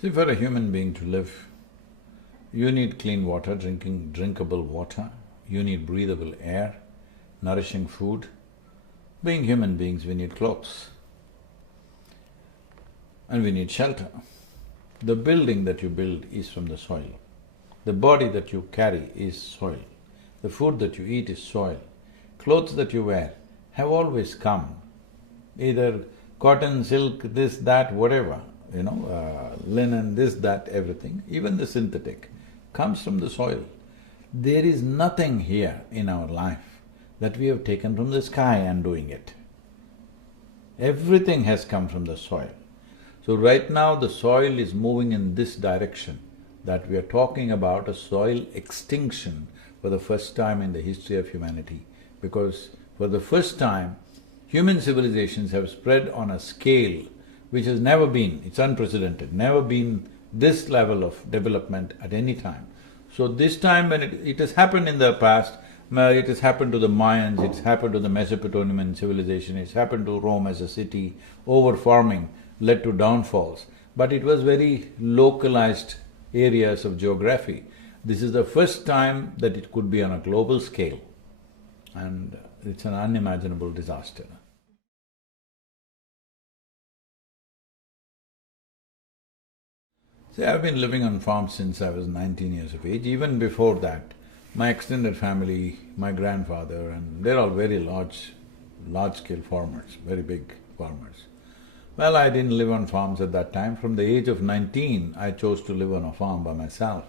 See, for a human being to live, you need clean water, drinkable water, you need breathable air, nourishing food. Being human beings, we need clothes and we need shelter. The building that you build is from the soil. The body that you carry is soil. The food that you eat is soil. Clothes that you wear have always come, either cotton, silk, this, that, whatever, linen, this, that, everything, even the synthetic, comes from the soil. There is nothing here in our life that we have taken from the sky and doing it. Everything has come from the soil. So right now the soil is moving in this direction, that we are talking about a soil extinction for the first time in the history of humanity, because for the first time, human civilizations have spread on a scale which has never been, it's unprecedented, never been this level of development at any time. So this time when it has happened in the past, it has happened to the Mayans, it's happened to the Mesopotamian civilization, it's happened to Rome as a city, over-farming led to downfalls, but it was very localized areas of geography. This is the first time that it could be on a global scale, and it's an unimaginable disaster. See, I've been living on farms since I was 19 years of age. Even before that, my extended family, my grandfather, and they're all very large-scale farmers, very big farmers. Well, I didn't live on farms at that time. From the age of 19, I chose to live on a farm by myself.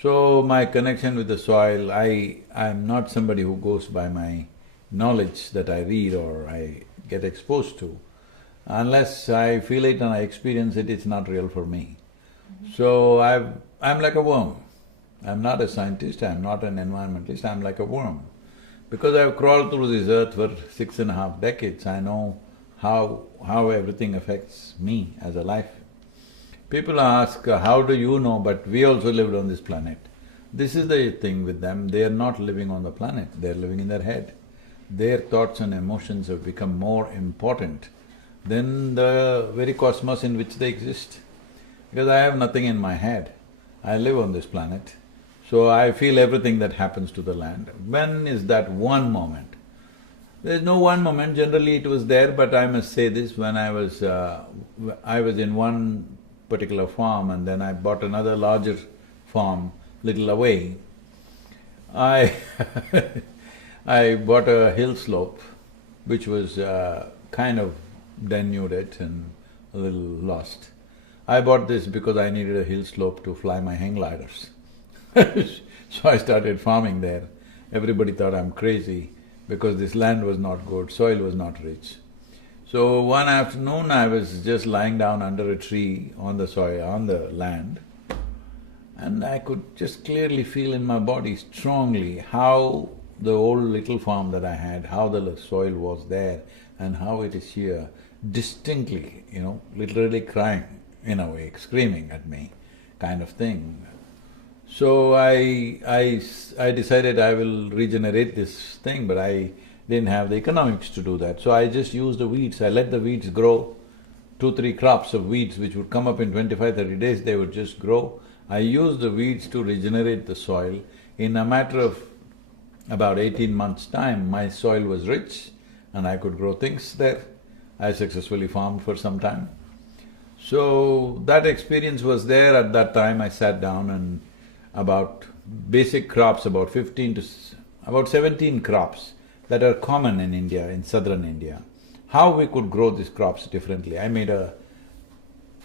So my connection with the soil, I'm not somebody who goes by my knowledge that I read or I get exposed to. Unless I feel it and I experience it, it's not real for me. So I'm like a worm. I'm not a scientist, I'm not an environmentalist, I'm like a worm. Because I've crawled through this earth for 6.5 decades, I know how everything affects me as a life. People ask, how do you know, but we also lived on this planet. This is the thing with them, they are not living on the planet, they're living in their head. Their thoughts and emotions have become more important than the very cosmos in which they exist. Because I have nothing in my head, I live on this planet, so I feel everything that happens to the land. When is that one moment? There's no one moment, generally it was there, but I must say this, when I was in one particular farm and then I bought another larger farm little away, I I bought a hill slope which was kind of denuded and a little lost. I bought this because I needed a hill slope to fly my hang gliders. So I started farming there. Everybody thought I'm crazy because this land was not good, soil was not rich. So one afternoon I was just lying down under a tree on the soil, on the land, and I could just clearly feel in my body strongly how the old little farm that I had, how the soil was there and how it is here, distinctly, literally crying in a way, screaming at me, kind of thing. So I decided I will regenerate this thing, but I didn't have the economics to do that. So I just used the weeds, I let the weeds grow, 2-3 crops of weeds which would come up in 25-30 days, they would just grow. I used the weeds to regenerate the soil. In a matter of about 18 months' time, my soil was rich and I could grow things there. I successfully farmed for some time. So that experience was there at that time. I sat down and about basic crops, about 17 crops that are common in India, in southern India, how we could grow these crops differently. I made a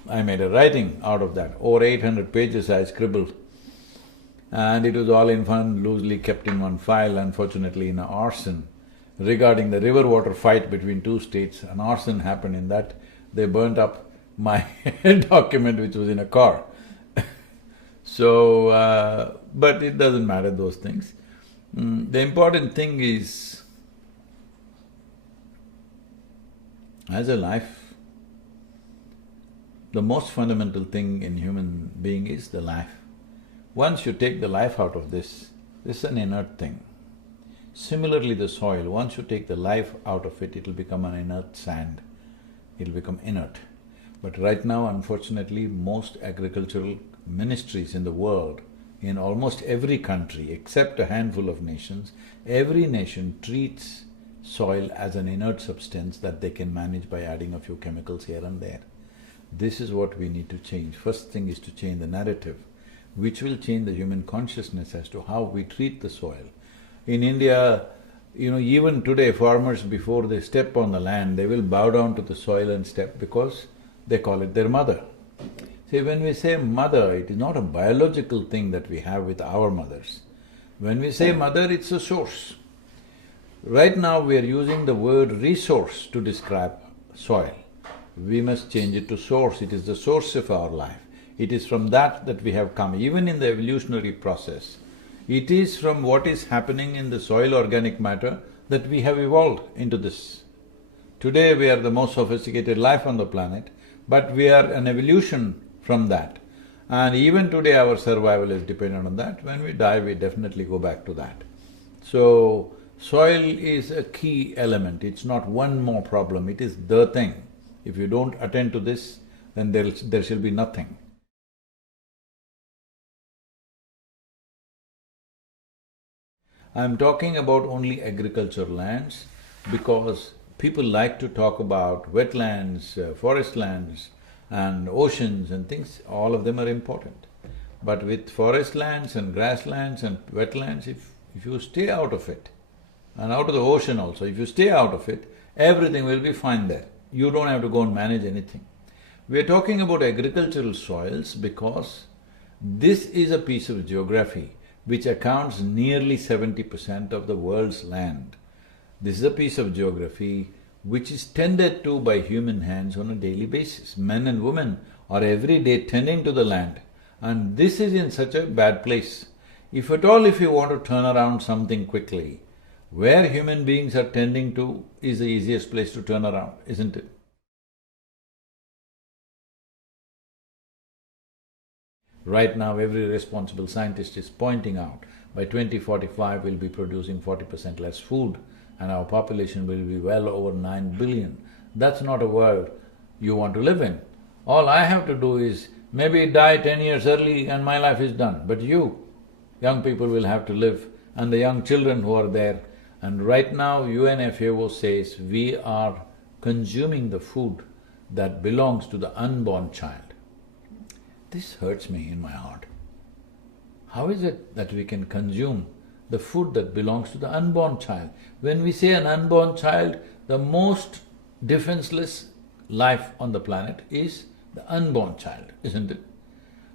writing out of that, over 800 pages I scribbled, and it was all in fun, loosely kept in one file, unfortunately in an arson. Regarding the river water fight between two states, an arson happened in that, they burnt up my document which was in a car. So, but it doesn't matter, those things. The important thing is, as a life, the most fundamental thing in human being is the life. Once you take the life out of this is an inert thing. Similarly, the soil, once you take the life out of it, it'll become an inert sand, it'll become inert. But right now, unfortunately, most agricultural ministries in the world, in almost every country except a handful of nations, every nation treats soil as an inert substance that they can manage by adding a few chemicals here and there. This is what we need to change. First thing is to change the narrative, which will change the human consciousness as to how we treat the soil. In India, even today, farmers, before they step on the land, they will bow down to the soil and step because they call it their mother. See, when we say mother, it is not a biological thing that we have with our mothers. When we say mother, it's a source. Right now, we are using the word resource to describe soil. We must change it to source. It is the source of our life. It is from that we have come. Even in the evolutionary process, it is from what is happening in the soil organic matter that we have evolved into this. Today, we are the most sophisticated life on the planet, but we are an evolution from that. And even today, our survival is dependent on that. When we die, we definitely go back to that. So, soil is a key element. It's not one more problem, it is the thing. If you don't attend to this, then there shall be nothing. I'm talking about only agricultural lands because people like to talk about wetlands, forest lands and oceans and things, all of them are important. But with forest lands and grasslands and wetlands, if you stay out of it, and out of the ocean also, if you stay out of it, everything will be fine there. You don't have to go and manage anything. We are talking about agricultural soils because this is a piece of geography which accounts nearly 70% of the world's land. This is a piece of geography which is tended to by human hands on a daily basis. Men and women are every day tending to the land, and this is in such a bad place. If at all if you want to turn around something quickly, where human beings are tending to is the easiest place to turn around, isn't it? Right now, every responsible scientist is pointing out by 2045 we'll be producing 40% less food and our population will be well over 9 billion. That's not a world you want to live in. All I have to do is maybe die 10 years early and my life is done. But you, young people will have to live, and the young children who are there. And right now UNFAO says we are consuming the food that belongs to the unborn child. This hurts me in my heart. How is it that we can consume the food that belongs to the unborn child? When we say an unborn child, the most defenseless life on the planet is the unborn child, isn't it?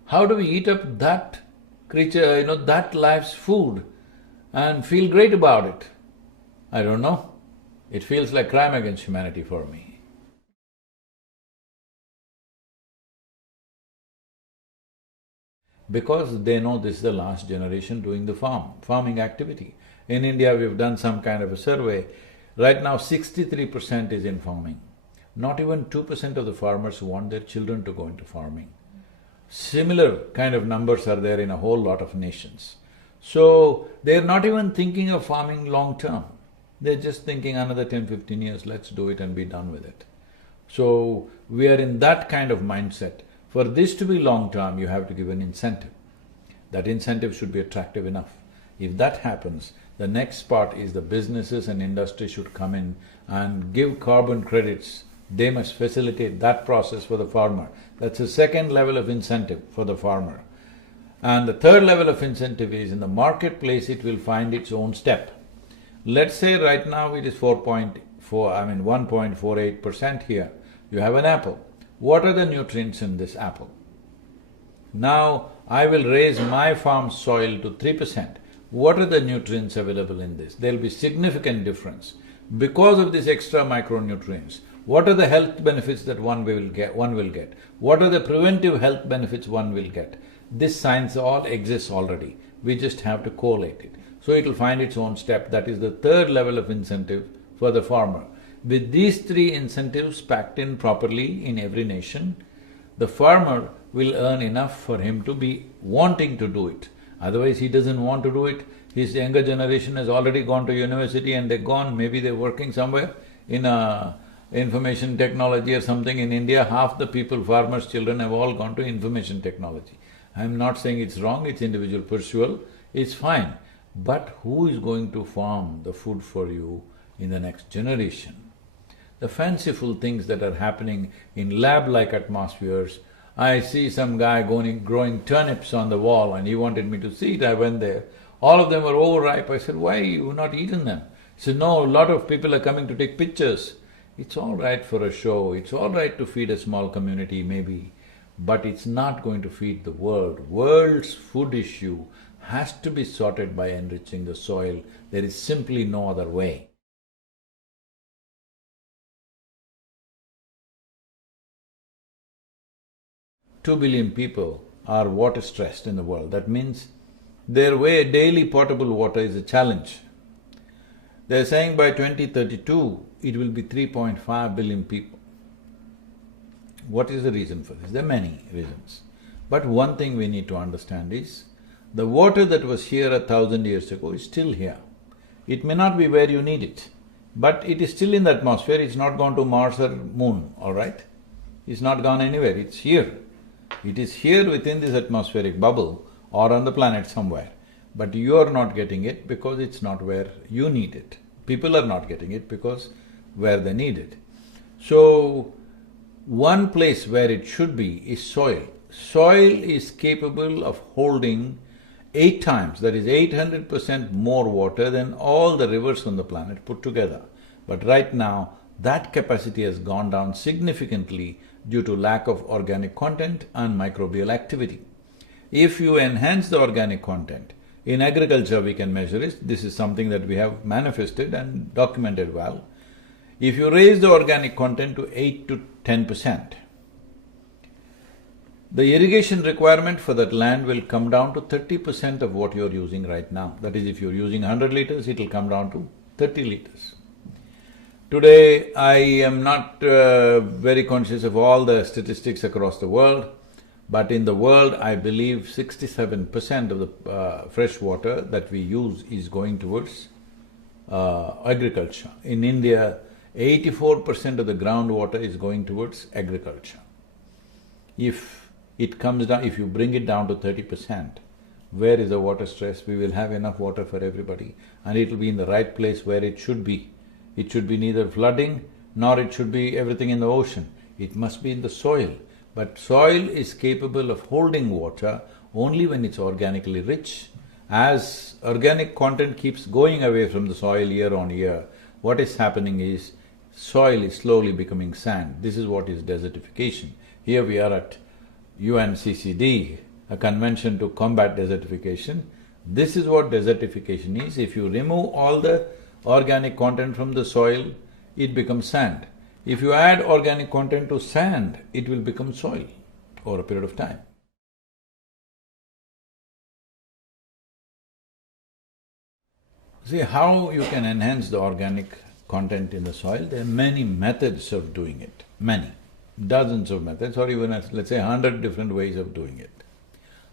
How do we eat up that creature, that life's food and feel great about it? I don't know. It feels like crime against humanity for me. Because they know this is the last generation doing the farming activity. In India, we've done some kind of a survey. Right now, 63% is in farming. Not even 2% of the farmers want their children to go into farming. Similar kind of numbers are there in a whole lot of nations. So, they're not even thinking of farming long term. They're just thinking another 10-15 years, let's do it and be done with it. So, we are in that kind of mindset. For this to be long term, you have to give an incentive. That incentive should be attractive enough. If that happens, the next part is the businesses and industry should come in and give carbon credits. They must facilitate that process for the farmer. That's the second level of incentive for the farmer. And the third level of incentive is in the marketplace it will find its own step. Let's say right now it is 1.48% here. You have an apple. What are the nutrients in this apple? Now, I will raise my farm soil to 3%. What are the nutrients available in this? There'll be significant difference. Because of these extra micronutrients, what are the health benefits that one will get? What are the preventive health benefits one will get? This science all exists already. We just have to collate it. So it'll find its own step. That is the third level of incentive for the farmer. With these three incentives packed in properly in every nation, the farmer will earn enough for him to be wanting to do it. Otherwise, he doesn't want to do it. His younger generation has already gone to university and they're gone, maybe they're working somewhere in a information technology or something in India, half the people, farmers' children have all gone to information technology. I'm not saying it's wrong, it's individual pursuit, it's fine. But who is going to farm the food for you in the next generation? The fanciful things that are happening in lab-like atmospheres. I see some guy growing turnips on the wall and he wanted me to see it, I went there. All of them were overripe. I said, why you not eaten them? He said, no, a lot of people are coming to take pictures. It's all right for a show, it's all right to feed a small community maybe, but it's not going to feed the world. World's food issue has to be sorted by enriching the soil. There is simply no other way. Two billion people are water stressed in the world. That means their way daily potable water is a challenge. They're saying by 2032, it will be 3.5 billion people. What is the reason for this? There are many reasons. But one thing we need to understand is, the water that was here 1,000 years ago is still here. It may not be where you need it, but it is still in the atmosphere, it's not gone to Mars or Moon, all right? It's not gone anywhere, it's here. It is here within this atmospheric bubble or on the planet somewhere, but you are not getting it because it's not where you need it. People are not getting it because where they need it. So, one place where it should be is soil. Soil is capable of holding 8 times, that is 800% more water than all the rivers on the planet put together. But right now, that capacity has gone down significantly due to lack of organic content and microbial activity. If you enhance the organic content, in agriculture we can measure it, this is something that we have manifested and documented well. If you raise the organic content to 8 to 10%, the irrigation requirement for that land will come down to 30% of what you're using right now. That is, if you're using 100 liters, it'll come down to 30 liters. Today, I am not very conscious of all the statistics across the world, but in the world, I believe 67% of the fresh water that we use is going towards agriculture. In India, 84% of the groundwater is going towards agriculture. If it comes down, if you bring it down to 30%, where is the water stress? We will have enough water for everybody and it will be in the right place where it should be. It should be neither flooding, nor it should be everything in the ocean. It must be in the soil. But soil is capable of holding water only when it's organically rich. As organic content keeps going away from the soil year on year, what is happening is soil is slowly becoming sand. This is what is desertification. Here we are at UNCCD, a convention to combat desertification. This is what desertification is. If you remove all the organic content from the soil, it becomes sand. If you add organic content to sand, it will become soil over a period of time. See how you can enhance the organic content in the soil? There are many methods of doing it, many, dozens of methods, or even let's say 100 different ways of doing it.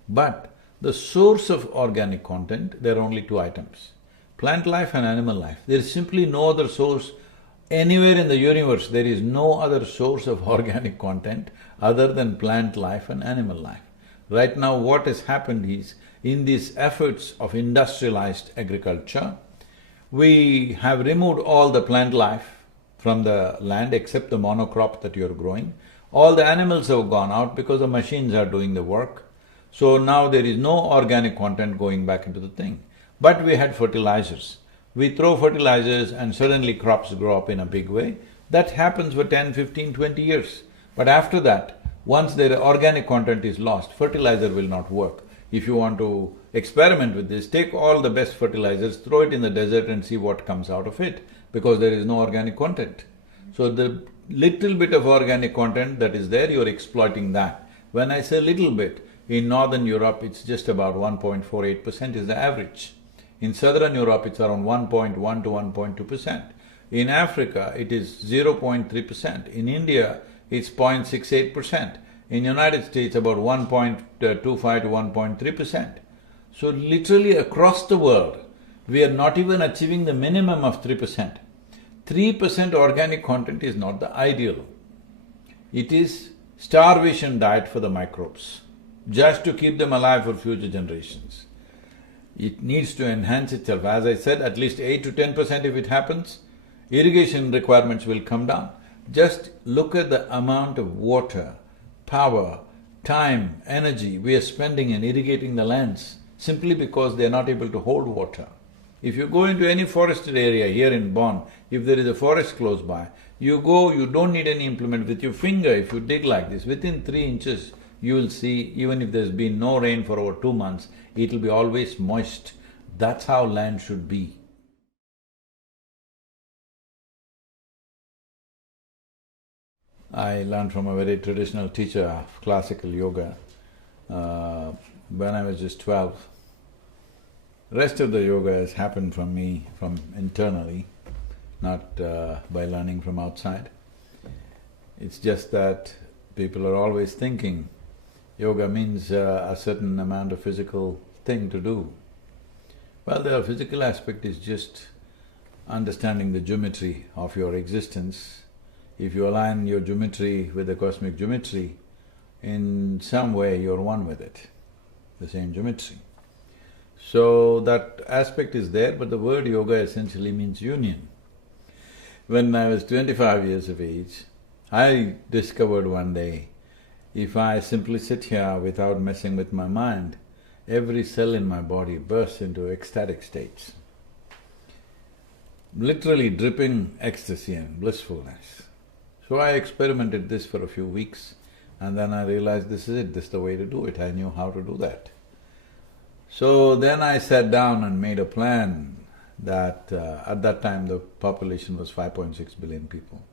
But the source of organic content, there are only 2 items: plant life and animal life. There is simply no other source anywhere in the universe. There is no other source of organic content other than plant life and animal life. Right now what has happened is, in these efforts of industrialized agriculture, we have removed all the plant life from the land except the monocrop that you're growing. All the animals have gone out because the machines are doing the work. So now there is no organic content going back into the thing. But we had fertilizers. We throw fertilizers and suddenly crops grow up in a big way. That happens for 10, 15, 20 years. But after that, once their organic content is lost, fertilizer will not work. If you want to experiment with this, take all the best fertilizers, throw it in the desert and see what comes out of it, because there is no organic content. So the little bit of organic content that is there, you're exploiting that. When I say little bit, in Northern Europe it's just about 1.48% is the average. In Southern Europe it's around 1.1 to 1.2%. In Africa it is 0.3%. In India it's 0.68%. In United States about 1.25 to 1.3%. So literally across the world, we are not even achieving the minimum of 3%. 3% organic content is not the ideal. It is starvation diet for the microbes, just to keep them alive for future generations. It needs to enhance itself. As I said, at least 8 to 10% if it happens, irrigation requirements will come down. Just look at the amount of water, power, time, energy we are spending in irrigating the lands simply because they are not able to hold water. If you go into any forested area here in Bonn, if there is a forest close by, you go, you don't need any implement, with your finger if you dig like this, within 3 inches you will see, even if there's been no rain for over 2 months, it'll be always moist. That's how land should be. I learned from a very traditional teacher of classical yoga when I was just 12. Rest of the yoga has happened from me, from internally, not by learning from outside. It's just that people are always thinking yoga means a certain amount of physical thing to do. Well, the physical aspect is just understanding the geometry of your existence. If you align your geometry with the cosmic geometry, in some way you're one with it, the same geometry. So that aspect is there, but the word yoga essentially means union. When I was 25 years of age, I discovered one day, if I simply sit here without messing with my mind, every cell in my body bursts into ecstatic states, literally dripping ecstasy and blissfulness. So I experimented this for a few weeks and then I realized this is it, this is the way to do it, I knew how to do that. So then I sat down and made a plan that at that time the population was 5.6 billion people.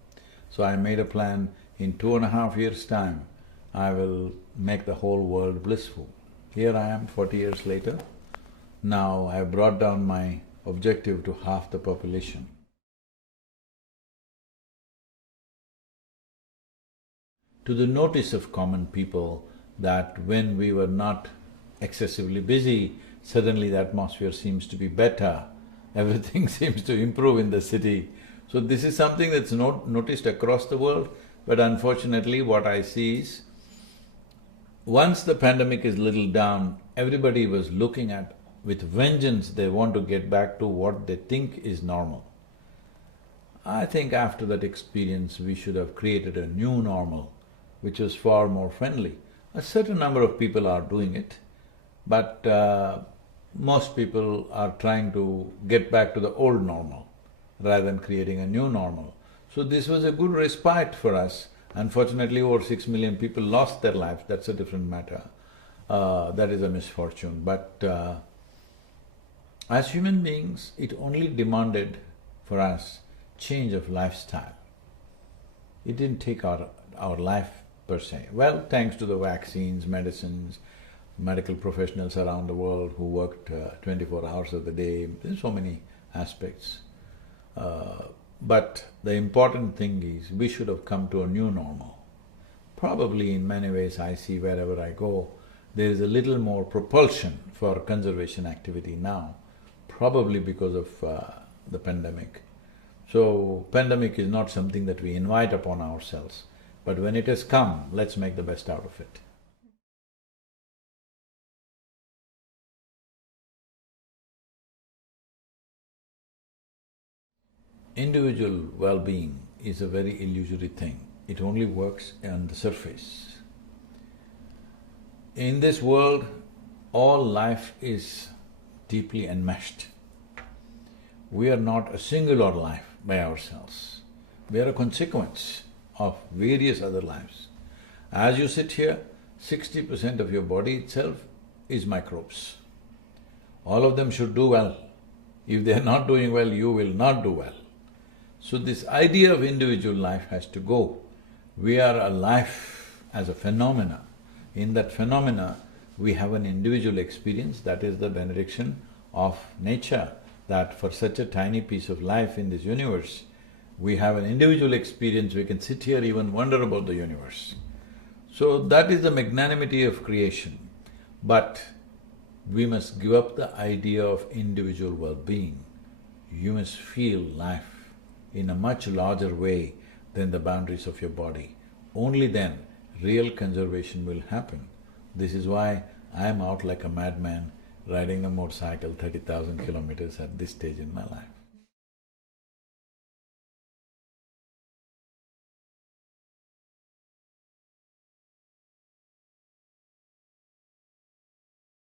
So I made a plan, in 2.5 years' time, I will make the whole world blissful. Here I am 40 years later, now I have brought down my objective to half the population. To the notice of common people that when we were not excessively busy, suddenly the atmosphere seems to be better, everything seems to improve in the city. So this is something that's noticed across the world, but unfortunately what I see is, once the pandemic is little down, everybody was looking at, with vengeance, they want to get back to what they think is normal. I think after that experience, we should have created a new normal, which was far more friendly. A certain number of people are doing it, but most people are trying to get back to the old normal rather than creating a new normal. So this was a good respite for us. Unfortunately, over 6 million people lost their lives, that's a different matter. That is a misfortune. But as human beings, it only demanded for us change of lifestyle. It didn't take our life per se. Well, thanks to the vaccines, medicines, medical professionals around the world who worked 24 hours of the day, there's so many aspects. But the important thing is, we should have come to a new normal. Probably in many ways I see wherever I go, there is a little more propulsion for conservation activity now, probably because of the pandemic. So, pandemic is not something that we invite upon ourselves, but when it has come, let's make the best out of it. Individual well-being is a very illusory thing. It only works on the surface. In this world, all life is deeply enmeshed. We are not a singular life by ourselves. We are a consequence of various other lives. As you sit here, 60% of your body itself is microbes. All of them should do well. If they are not doing well, you will not do well. So this idea of individual life has to go. We are a life as a phenomena. In that phenomena, we have an individual experience, that is the benediction of nature, that for such a tiny piece of life in this universe, we have an individual experience, we can sit here even wonder about the universe. So that is the magnanimity of creation. But we must give up the idea of individual well-being. You must feel life in a much larger way than the boundaries of your body. Only then real conservation will happen. This is why I am out like a madman riding a motorcycle 30,000 kilometers at this stage in my life.